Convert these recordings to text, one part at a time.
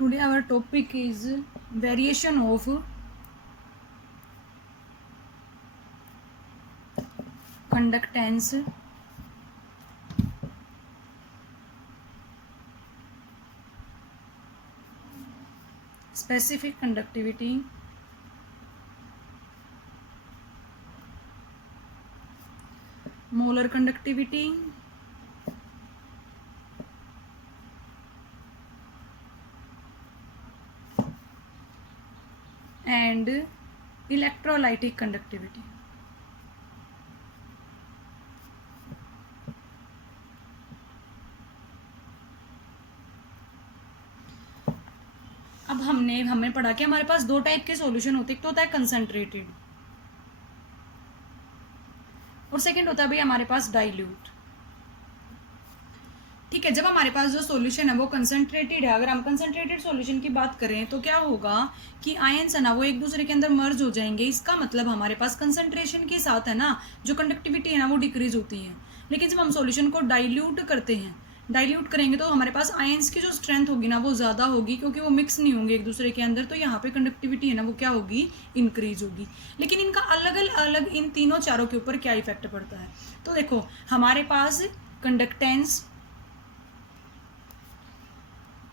Today our topic is variation of conductance specific conductivity molar conductivity and electrolytic conductivity. अब हमें पढ़ा कि हमारे पास दो टाइप के सॉल्यूशन होते हैं, एक तो होता है कंसंट्रेटेड और सेकंड होता है भाई हमारे पास डाइल्यूट। ठीक है, जब हमारे पास जो सॉल्यूशन है वो कंसंट्रेटेड है, अगर हम कंसंट्रेटेड सॉल्यूशन की बात करें तो क्या होगा कि आयंस है ना वो एक दूसरे के अंदर मर्ज हो जाएंगे। इसका मतलब हमारे पास कंसंट्रेशन के साथ है ना जो कंडक्टिविटी है ना वो डिक्रीज होती है। लेकिन जब हम सॉल्यूशन को डाइल्यूट करते हैं, डाइल्यूट करेंगे तो हमारे पास आयंस की जो स्ट्रेंथ होगी ना वो ज़्यादा होगी, क्योंकि वो मिक्स नहीं होंगे एक दूसरे के अंदर, तो यहाँ पे कंडक्टिविटी है ना वो क्या होगी, इंक्रीज होगी। लेकिन इनका अलग अलग इन तीनों चारों के ऊपर क्या इफेक्ट पड़ता है, तो देखो हमारे पास कंडक्टेंस,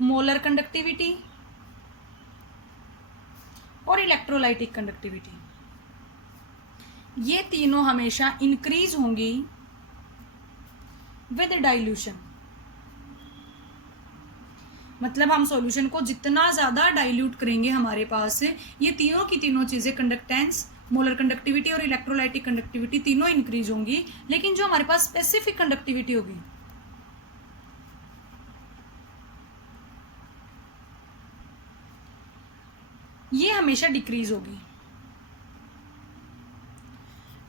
मोलर कंडक्टिविटी और इलेक्ट्रोलाइटिक कंडक्टिविटी, ये तीनों हमेशा इंक्रीज होंगी विद डाइल्यूशन। मतलब हम सॉल्यूशन को जितना ज्यादा डाइल्यूट करेंगे हमारे पास ये तीनों की तीनों चीजें कंडक्टेंस, मोलर कंडक्टिविटी और इलेक्ट्रोलाइटिक कंडक्टिविटी तीनों इंक्रीज होंगी। लेकिन जो हमारे पास स्पेसिफिक कंडक्टिविटी होगी ये हमेशा डिक्रीज होगी।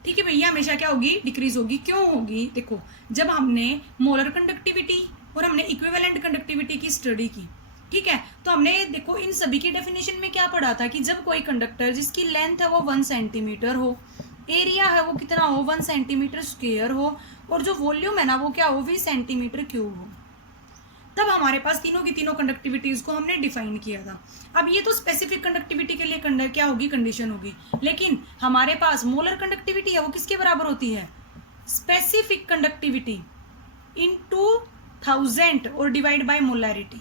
ठीक है भैया, हमेशा क्या होगी, डिक्रीज होगी। क्यों होगी, देखो जब हमने मोलर कंडक्टिविटी और हमने इक्विवेलेंट कंडक्टिविटी की स्टडी की, ठीक है, तो हमने देखो इन सभी की डेफिनेशन में क्या पढ़ा था कि जब कोई कंडक्टर जिसकी लेंथ है वो 1 सेंटीमीटर हो, एरिया है वो कितना हो, 1 सेंटीमीटर स्क्वायर हो, और जो वॉल्यूम है ना वो क्या हो, 20 सेंटीमीटर क्यूब हो, तब हमारे पास तीनों की तीनों कंडक्टिविटीज को हमने डिफाइन किया था। अब ये तो स्पेसिफिक कंडक्टिविटी के लिए क्या होगी, कंडीशन होगी। लेकिन हमारे पास मोलर कंडक्टिविटी है वो किसके बराबर होती है, स्पेसिफिक कंडक्टिविटी इनटू 1000 और डिवाइड बाय मोलैरिटी।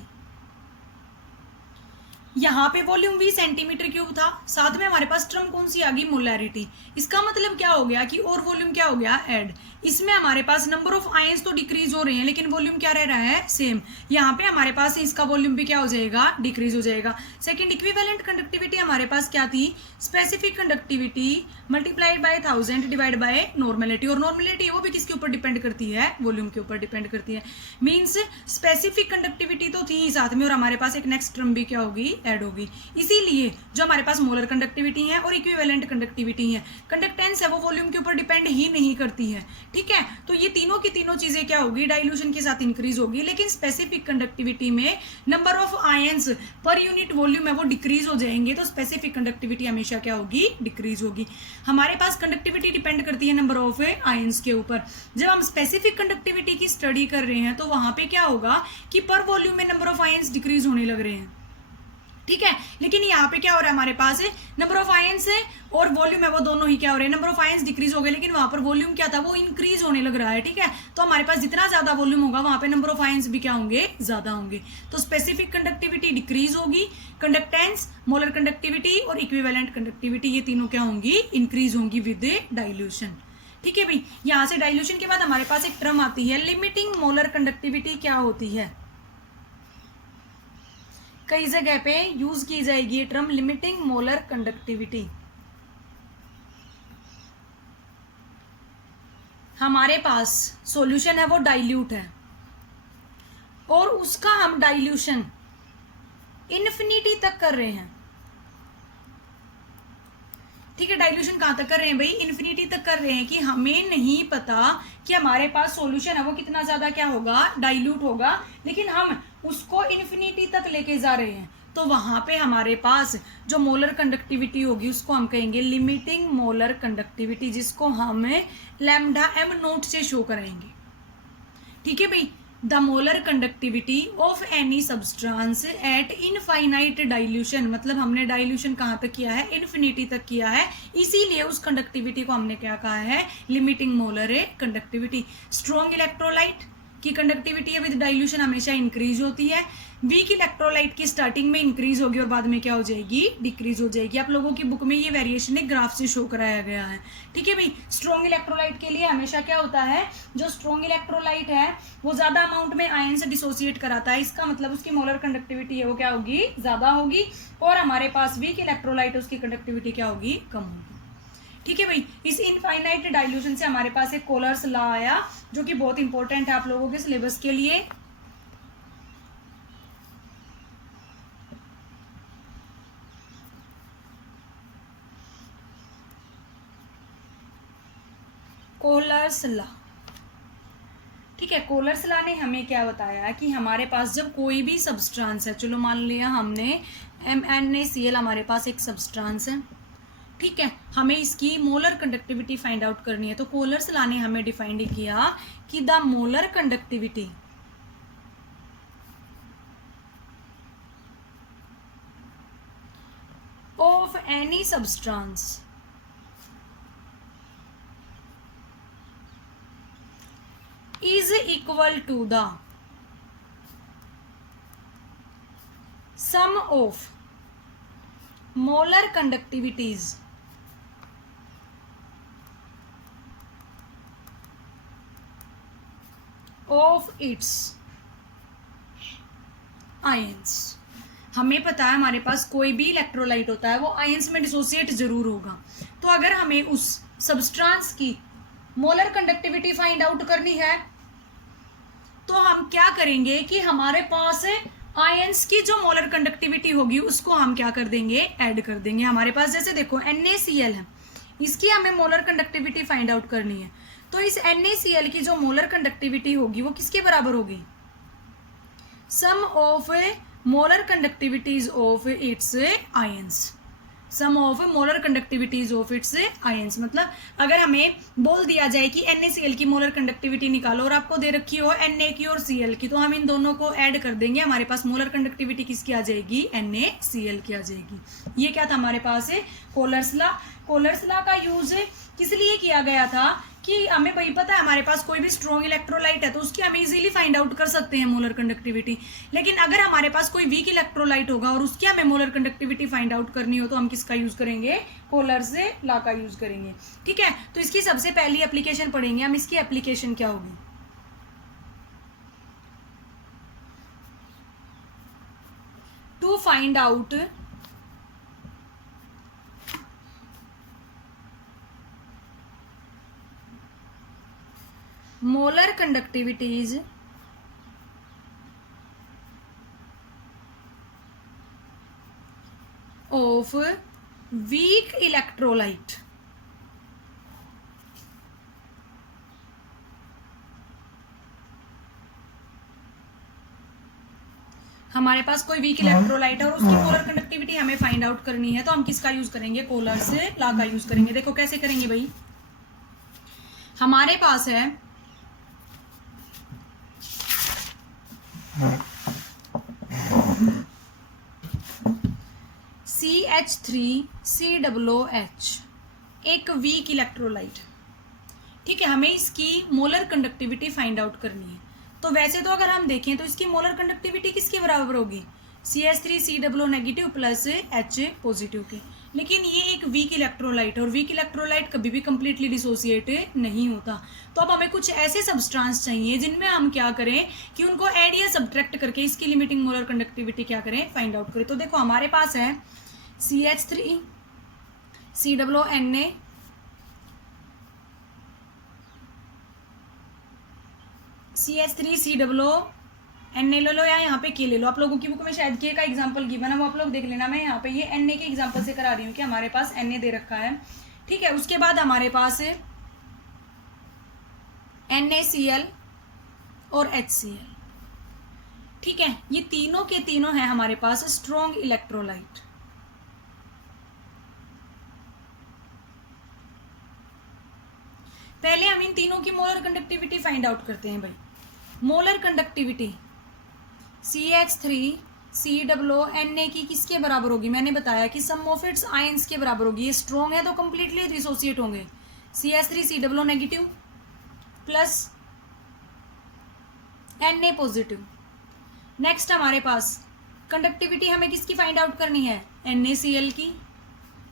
यहाँ पे वॉल्यूम 20 सेंटीमीटर क्यूब था, साथ में हमारे पास टर्म कौन सी आ गई, मोलैरिटी। इसका मतलब क्या हो गया कि और वॉल्यूम क्या हो गया, ऐड। इसमें हमारे पास नंबर ऑफ आयंस तो डिक्रीज हो रहे हैं लेकिन वॉल्यूम क्या रह रहा है, सेम। यहाँ पे हमारे पास इसका वॉल्यूम भी क्या हो जाएगा, डिक्रीज हो जाएगा। सेकंड, इक्विवेलेंट कंडक्टिविटी हमारे पास क्या थी, specific conductivity multiplied by 1000 divide by normality, और नॉर्मेलिटी वो भी किसके ऊपर डिपेंड करती है, वॉल्यूम के ऊपर डिपेंड करती है। मीन्स स्पेसिफिक कंडक्टिविटी तो थी ही साथ में, और हमारे पास एक नेक्स्ट टर्म भी क्या होगी, ऐड होगी। इसीलिए जो हमारे पास मोलर कंडक्टिविटी है और इक्विवेलेंट कंडक्टिविटी है, कंडक्टेंस है वो वॉल्यूम के ऊपर डिपेंड ही नहीं करती है। ठीक है, तो ये तीनों की तीनों चीजें क्या होगी, डाइल्यूशन के साथ इंक्रीज होगी। लेकिन स्पेसिफिक कंडक्टिविटी में number of ions per unit volume है वो डिक्रीज हो जाएंगे, तो स्पेसिफिक कंडक्टिविटी हमेशा क्या होगी, डिक्रीज होगी। हमारे पास कंडक्टिविटी डिपेंड करती है नंबर ऑफ आयंस के ऊपर। जब हम स्पेसिफिक कंडक्टिविटी की स्टडी कर रहे हैं तो वहां पे क्या होगा कि पर वॉल्यूम में नंबर ऑफ आयंस डिक्रीज होने लग रहे हैं। ठीक है, लेकिन यहाँ पे क्या हो रहा है, हमारे पास नंबर ऑफ आयंस है और वॉल्यूम है वो दोनों ही क्या हो रहे हैं, नंबर ऑफ आयंस डिक्रीज हो गए लेकिन वहां पर वॉल्यूम क्या था, वो इंक्रीज होने लग रहा है। ठीक है, तो हमारे पास जितना ज्यादा वॉल्यूम होगा वहां पे नंबर ऑफ आयंस भी क्या होंगे, ज्यादा होंगे। तो स्पेसिफिक कंडक्टिविटी डिक्रीज होगी, कंडक्टेंस, मोलर कंडक्टिविटी और इक्विवेलेंट कंडक्टिविटी ये तीनों क्या होंगी, इंक्रीज होंगी विद डाइल्यूशन। ठीक है भाई, यहां से डाइल्यूशन के बाद हमारे पास एक टर्म आती है लिमिटिंग मोलर कंडक्टिविटी। क्या होती है, कई जगह पे यूज की जाएगी ये टर्म लिमिटिंग मोलर कंडक्टिविटी। हमारे पास सॉल्यूशन है वो डाइल्यूट है और उसका हम डाइल्यूशन इन्फिनिटी तक कर रहे हैं। ठीक है, डाइल्यूशन कहां तक कर रहे हैं भाई, इन्फिनिटी तक कर रहे हैं, कि हमें नहीं पता कि हमारे पास सॉल्यूशन है वो कितना ज्यादा क्या होगा, डाइल्यूट होगा, लेकिन हम उसको इन्फिनिटी तक लेके जा रहे हैं। तो वहां पे हमारे पास जो मोलर कंडक्टिविटी होगी उसको हम कहेंगे लिमिटिंग मोलर कंडक्टिविटी, जिसको हम लैम्डा m नोट से शो करेंगे। ठीक है भाई, the molar conductivity of any substance eight infinite dilution, मतलब हमने डाइल्यूशन कहाँ तक किया है, इन्फिनिटी तक किया है, इसीलिए उस कंडक्टिविटी को हमने क्या कहा है, limiting molar conductivity. Strong electrolyte की कंडक्टिविटी है विद डाइल्यूशन हमेशा इंक्रीज होती है, वीक इलेक्ट्रोलाइट की स्टार्टिंग में इंक्रीज होगी और बाद में क्या हो जाएगी, डिक्रीज हो जाएगी। आप लोगों की बुक में ये वेरिएशन एक ग्राफ से शो कराया गया है, ठीक है भाई। स्ट्रॉन्ग इलेक्ट्रोलाइट के लिए हमेशा क्या होता है, जो स्ट्रॉन्ग इलेक्ट्रोलाइट है वो ज्यादा अमाउंट में आयन से डिसोसिएट कराता है, इसका मतलब उसकी मोलर कंडक्टिविटी है वो क्या होगी, ज्यादा होगी, और हमारे पास वीक इलेक्ट्रोलाइट उसकी कंडक्टिविटी क्या होगी, कम होगी, ठीक है भाई। इस इनफाइनाइट डाइल्यूशन से हमारे पास एक कोलर्स लॉ आया जो कि बहुत इंपॉर्टेंट है आप लोगों के सिलेबस के लिए। कोलर्स लॉ, ठीक है। कोलर्स लॉ ने हमें क्या बताया कि हमारे पास जब कोई भी सब्सटेंस है, चलो मान लिया हमने MnACl हमारे पास एक सब्सटेंस है, ठीक है, हमें इसकी मोलर कंडक्टिविटी फाइंड आउट करनी है, तो कोलर्स लॉ ने हमें डिफाइन किया कि the molar conductivity of any substance is equal to the sum of molar conductivities of its ions। हमें पता है हमारे पास कोई भी इलेक्ट्रोलाइट होता है वो आयंस में डिसोसिएट जरूर होगा, तो अगर हमें उस सब्सटेंस की मोलर कंडक्टिविटी फाइंड आउट करनी है तो हम क्या करेंगे कि हमारे पास आयंस की जो मोलर कंडक्टिविटी होगी उसको हम क्या कर देंगे, ऐड कर देंगे। हमारे पास जैसे देखो NaCl है, इसकी हमें मोलर कंडक्टिविटी फाइंड आउट करनी है, तो इस NaCl की जो मोलर कंडक्टिविटी होगी वो किसके बराबर होगी, sum of molar conductivities of its ions, sum of molar conductivities of its ions. मतलब अगर हमें बोल दिया जाए कि NaCl की मोलर कंडक्टिविटी निकालो और आपको दे रखी हो Na की और Cl की, तो हम इन दोनों को ऐड कर देंगे, हमारे पास मोलर कंडक्टिविटी किसकी आ जाएगी, NaCl की आ जाएगी। ये क्या था हमारे पास कोलर्स लॉ। कोलर्स लॉ का यूज किस लिए किया गया था कि हमें भाई पता है हमारे पास कोई भी स्ट्रॉन्ग इलेक्ट्रोलाइट है तो उसकी हम इजीली फाइंड आउट कर सकते हैं मोलर कंडक्टिविटी, लेकिन अगर हमारे पास कोई वीक इलेक्ट्रोलाइट होगा और उसकी हमें मोलर कंडक्टिविटी फाइंड आउट करनी हो तो हम किसका यूज करेंगे, कोलर्स लॉ का यूज करेंगे, ठीक है। तो इसकी सबसे पहली एप्लीकेशन पढ़ेंगे हम, इसकी एप्लीकेशन क्या होगी, to find out molar conductivities of weak electrolyte. हमारे पास कोई वीक इलेक्ट्रोलाइट है और उसकी मोलर कंडक्टिविटी हमें फाइंड आउट करनी है, तो हम किसका यूज करेंगे, कोलर्स लॉ का यूज करेंगे। देखो कैसे करेंगे भाई, हमारे पास है CH3COOH एक वीक इलेक्ट्रोलाइट, ठीक है, हमें इसकी मोलर कंडक्टिविटी फाइंड आउट करनी है। तो वैसे तो अगर हम देखें तो इसकी मोलर कंडक्टिविटी किसके बराबर होगी, CH3COO negative plus H positive की, लेकिन ये एक वीक इलेक्ट्रोलाइट है और वीक इलेक्ट्रोलाइट कभी भी कंप्लीटली डिसोसिएट नहीं होता। तो अब हमें कुछ ऐसे सब्सटेंस चाहिए जिनमें हम क्या करें कि उनको ऐड या सब्ट्रैक्ट करके इसकी लिमिटिंग मोलर कंडक्टिविटी क्या करें, फाइंड आउट करें। तो देखो हमारे पास है CH3COONA CH3COONA ले लो या यहाँ पे के ले लो, आप लोगों की बुक में शायद के का एग्जांपल गिवन है वो आप लोग देख लेना। मैं यहाँ पे ये Na के एग्जांपल से करा रही हूँ कि हमारे पास Na दे रखा है, ठीक है। उसके बाद हमारे पास NaCl और HCl, ठीक है, ये तीनों के तीनों हैं हमारे पास स्ट्रॉन्ग इलेक्ट्रोलाइट। पहले हम इन तीनों की मोलर कंडक्टिविटी फाइंड आउट करते हैं भाई। मोलर कंडक्टिविटी CH3COO की किसके बराबर होगी? मैंने बताया कि सम ऑफ इट्स आयंस के बराबर होगी। ये स्ट्रॉन्ग है तो कंप्लीटली डिसोसिएट होंगे। CH3COO negative plus Na positive. Next हमारे पास कंडक्टिविटी हमें किसकी फाइंड आउट करनी है? NaCl की।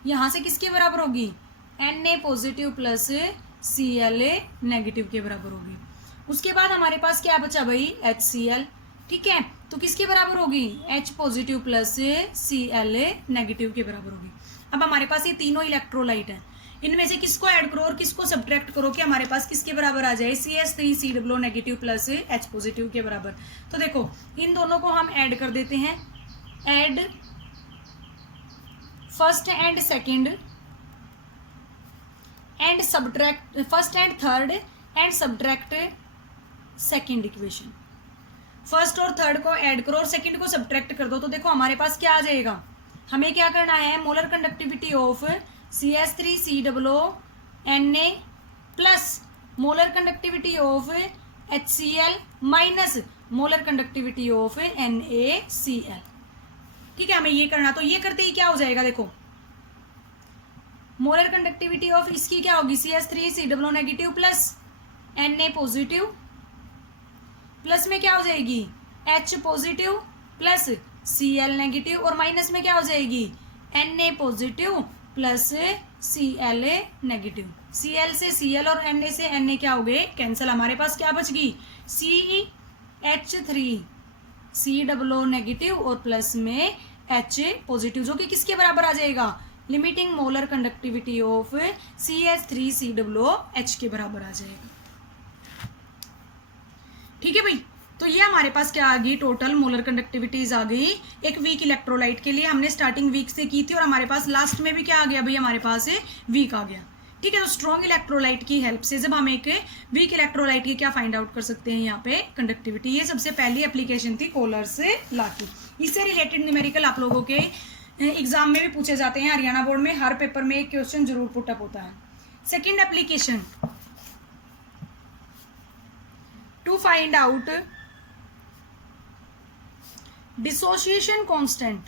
यहां से किसके बराबर होगी? Na positive plus Cla negative के बराबर होगी। उसके बाद हमारे पास क्या बचा भाई? HCl। ठीक है, तो किसके बराबर होगी? H positive plus Cla negative के बराबर होगी। अब हमारे पास ये तीनों इलेक्ट्रोलाइट है, इनमें से किसको ऐड करो और किसको सब्ट्रैक्ट करो कि हमारे पास किसके बराबर आ जाए? CH3COO negative plus H positive के बराबर। तो देखो इन दोनों को हम ऐड कर देते हैं। Add first and second and subtract first and third and subtract second equation. First और थर्ड को ऐड करो और सेकंड को सब्ट्रैक्ट कर दो। तो देखो हमारे पास क्या आ जाएगा? हमें क्या करना है? Molar conductivity of CH3COO Na plus molar conductivity of HCl minus molar conductivity of NaCl। ठीक है, हमें ये करना। तो ये करते ही क्या हो जाएगा? देखो मोलर कंडक्टिविटी ऑफ इसकी क्या होगी? CH3COO negative plus Na positive plus में क्या हो जाएगी? H positive plus Cl negative और माइनस में क्या हो जाएगी? Na positive plus Cla negative. Cl से Cl और Na से Na क्या हो गए? कैंसिल। हमारे पास क्या बच गई? CH3COO नेगेटिव और प्लस में H पॉजिटिव, जो कि किसके बराबर आ जाएगा? Limiting molar conductivity of CH3COOH के बराबर आ जाएगा। ठीक है भाई, तो ये हमारे पास क्या आ गई? टोटल मोलर कंडक्टिविटीज आ गई एक वीक इलेक्ट्रोलाइट के लिए। हमने स्टार्टिंग वीक से की थी और हमारे पास लास्ट में भी क्या आ गया भाई? हमारे पास वीक आ गया। ठीक है, तो स्ट्रॉन्ग इलेक्ट्रोलाइट की हेल्प से जब हम एक वीक इलेक्ट्रोलाइट की क्या फाइंड आउट कर सकते हैं यहाँ पे? कंडक्टिविटी। ये सबसे पहली एप्लीकेशन थी कोलर से ला की। इससे रिलेटेड न्यूमेरिकल आप लोगों के एग्जाम में भी पूछे जाते हैं। हरियाणा बोर्ड में हर पेपर में एक क्वेश्चन जरूर पुटअप होता है। Second application, to find out dissociation constant.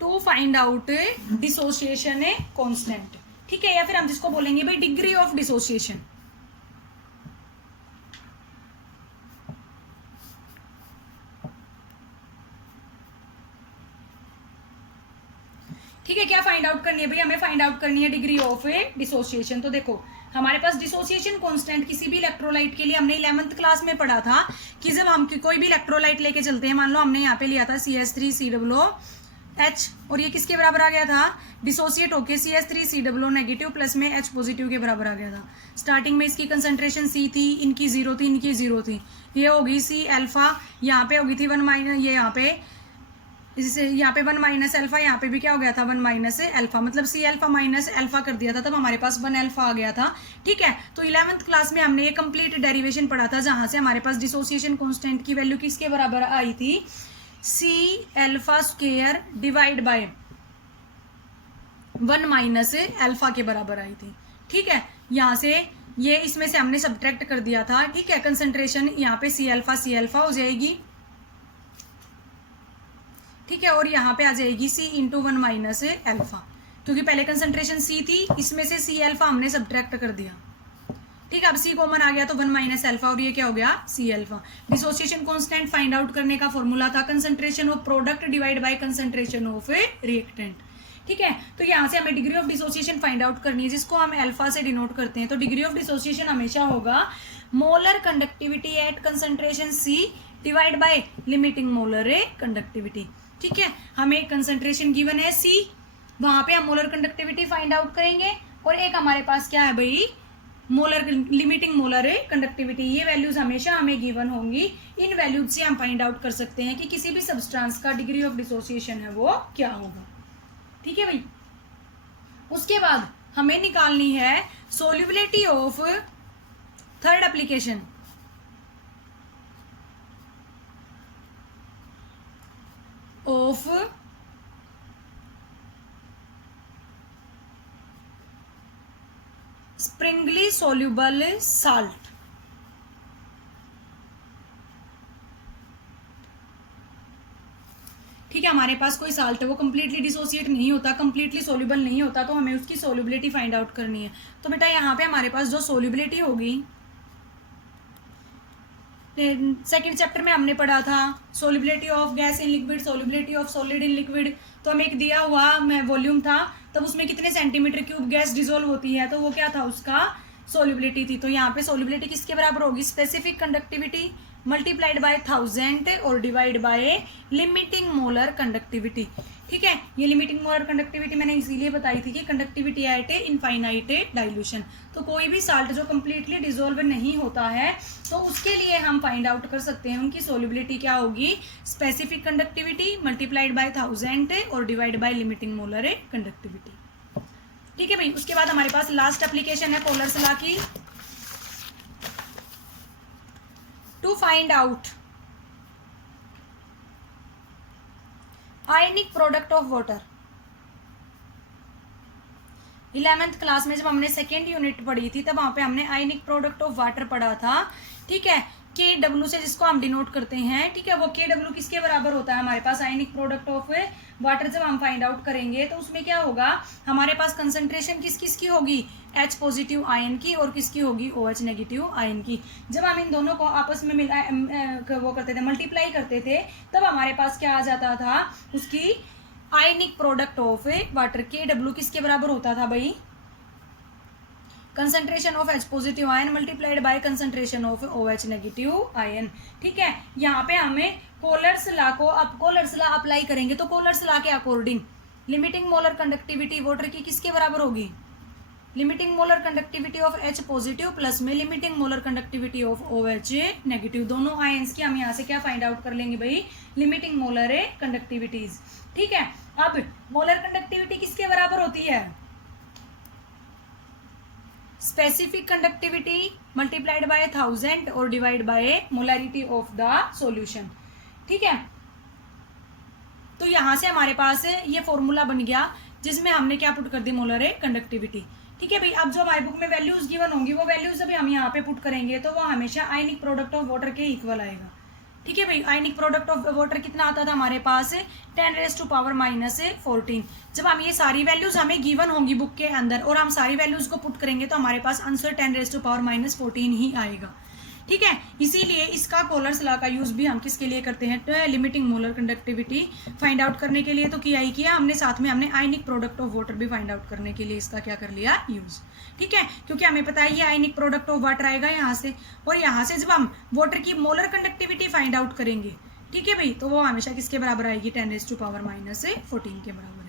To find out dissociation constant. ठीक है, या फिर हम जिसको बोलेंगे भाई डिग्री ऑफ डिसोसिएशन। ठीक है, क्या फाइंड आउट करनी है भाई? हमें फाइंड आउट करनी है डिग्री ऑफ डिसोसिएशन। तो देखो हमारे पास डिसोसिएशन कांस्टेंट किसी भी इलेक्ट्रोलाइट के लिए हमने 11th क्लास में पढ़ा था कि जब हम कोई भी इलेक्ट्रोलाइट लेके चलते हैं, मान लो हमने यहाँ पे लिया था CH3COOH और ये किसके बराबर आ गया था? डिसोसिएट होके CH3COO नेगेटिव प्लस में H पॉजिटिव के बराबर आ गया था। स्टार्टिंग में इसकी कंसंट्रेशन C थी, इनकी 0 थी, इनकी 0 थी। ये होगी C अल्फा, यहाँ पे होगी थी 1 माइनस, ये यहाँ पे इससे यहाँ पे 1 माइनस अल्फा, यहाँ पे भी क्या हो गया था? 1 माइनस अल्फा, मतलब C अल्फा माइनस अल्फा कर दिया था, तब हमारे पास 1 अल्फा आ गया था। ठीक है, तो 11th क्लास में हमने ये कंप्लीट डेरिवेशन पढ़ा था जहां से हमारे पास डिसोसिएशन कांस्टेंट की वैल्यू किसके बराबर आई थी? C alpha square divide by 1 minus alpha के बराबर आई थी। ठीक है, यहाँ से ये इसमें से हमने सब्ट्रैक्ट कर दिया था। ठीक है, कंसंट्रेशन यहाँ पे C अल्फा हो जाएगी। ठीक है, और यहाँ पे आ जाएगी C इंटू 1 माइनस अल्फा, क्योंकि पहले कंसंट्रेशन C थी, इसमें से C अल्फा हमने सब्ट्रैक्ट कर दिया। ठीक है, अब C कॉमन आ गया तो 1 माइनस अल्फा और ये क्या हो गया? C alpha. Dissociation constant find out करने का फॉर्मूला था concentration of product divide by concentration of reactant. ठीक है, तो यहाँ से हमें degree of dissociation find out करनी है, जिसको हम अल्फा से डिनोट करते हैं। तो डिग्री ऑफ डिसोसिएशन हमेशा होगा molar conductivity eight concentration C divide by limiting molar conductivity. ठीक है, हमें कंसंट्रेशन गिवन है C, वहां पे हम मोलर कंडक्टिविटी फाइंड आउट करेंगे, और एक हमारे पास क्या है भाई? Molar limiting molar conductivity. ये वैल्यूज हमेशा हमें गिवन होंगी। इन वैल्यूज से हम फाइंड आउट कर सकते हैं कि किसी भी सब्सटेंस का डिग्री ऑफ डिसोसिएशन है वो क्या होगा। ठीक है भाई, उसके बाद हमें निकालनी है solubility of third application, of soluble salt. ठीक है, हमारे पास कोई साल्ट है वो कंप्लीटली डिसोसिएट नहीं होता, कंप्लीटली सोल्यूबल नहीं होता, तो हमें उसकी सोल्यूबिलिटी फाइंड आउट करनी है। तो बेटा यहाँ पे हमारे पास जो सोल्यूबिलिटी होगी, सेकंड चैप्टर में हमने पढ़ा था solubility of gas in liquid, solubility of solid in liquid. तो हमें एक दिया हुआ वॉल्यूम था, तब उसमें कितने सेंटीमीटर क्यूब गैस डिसोल्व होती है, तो वो क्या था, उसका सोल्यूबिलिटी थी। तो यहाँ पे सोल्यूबिलिटी किसके बराबर होगी, स्पेसिफिक कंडक्टिविटी मल्टीप्लाइड बाय 1000 और divide by limiting molar conductivity. ठीक है, ये लिमिटिंग मोलर कंडक्टिविटी मैंने इसीलिए बताई थी कि कंडक्टिविटी एट ए इनफाइनाइट डाइल्यूशन। तो कोई भी साल्ट जो कंप्लीटली डिसॉल्व नहीं होता है, तो उसके लिए हम फाइंड आउट कर सकते हैं उनकी सोल्यूबिलिटी क्या होगी, स्पेसिफिक कंडक्टिविटी मल्टीप्लाइड बाय 1000 और divide by limiting molar conductivity. ठीक है भाई, उसके बाद हमारे पास लास्ट एप्लीकेशन है कोलर्स लॉ की। To find out ionic product of water. 11th class में जब हमने सेकेंड यूनिट पढ़ी थी, तब वहां पे हमने आयनिक प्रोडक्ट ऑफ वाटर पढ़ा था। ठीक है, KW से जिसको हम डिनोट करते हैं। ठीक है, वो KW किसके बराबर होता है हमारे पास, आयनिक प्रोडक्ट ऑफ वाटर जब हम फाइंड आउट करेंगे तो उसमें क्या होगा, हमारे पास कंसंट्रेशन किस किस की होगी, H पॉजिटिव आयन की और किसकी होगी, OH नेगेटिव आयन की। जब हम इन दोनों को आपस में वो करते थे, मल्टीप्लाई करते थे, तब हमारे पास क्या आ जाता था, उसकी आयनिक प्रोडक्ट ऑफ वाटर KW किसके बराबर होता था भाई, concentration of H positive ion multiplied by concentration of OH negative ion. ठीक है, यहाँ पे हमें कोलर्स लॉ को, अब कोलर्स लॉ अप्लाई करेंगे तो कोलर्स लॉ के according limiting molar conductivity water की किसके बराबर होगी, limiting molar conductivity of H positive plus में limiting molar conductivity of OH negative. दोनों आयंस की हम यहाँ से क्या फाइंड आउट कर लेंगे भाई, लिमिटिंग मोलर कंडक्टिविटीज। ठीक है, अब मोलर कंडक्टिविटी किसके बराबर होती है, स्पेसिफिक कंडक्टिविटी मल्टीप्लाइड बाय 1000 और divide by molarity of the solution. ठीक है, तो यहां से हमारे पास ये फॉर्मूला बन गया जिसमें हमने क्या पुट कर दी, मोलर कंडक्टिविटी। ठीक है भाई, अब जो हमारे बुक में वैल्यूज गिवन होंगी वो वैल्यूज अभी हम यहाँ पे पुट करेंगे तो वो हमेशा आयनिक प्रोडक्ट ऑफ वाटर के इक्वल आएगा। ठीक है भाई, आयनिक प्रोडक्ट ऑफ वाटर कितना आता था हमारे पास, 10⁻⁻14। जब हम ये सारी वैल्यूज हमें गिवन होंगी बुक के अंदर और हम सारी वैल्यूज को पुट करेंगे तो हमारे पास आंसर 10⁻⁻14 ही आएगा। ठीक है, इसीलिए इसका कोलर्स लॉ का यूज भी हम किसके लिए करते हैं, तो limiting molar conductivity find out करने के लिए तो किया ही किया हमने, साथ में हमने आयनिक प्रोडक्ट ऑफ वाटर भी फाइंड आउट करने के लिए इसका क्या कर लिया, यूज। ठीक है, क्योंकि हमें पता है ये आयनिक प्रोडक्ट ऑफ वाटर आएगा यहाँ से, और यहाँ से जब हम वाटर की मोलर कंडक्टिविटी फाइंड आउट करेंगे, ठीक है भाई, तो वो हमेशा किसके बराबर आएगी, 10⁻⁻14 के बराबर।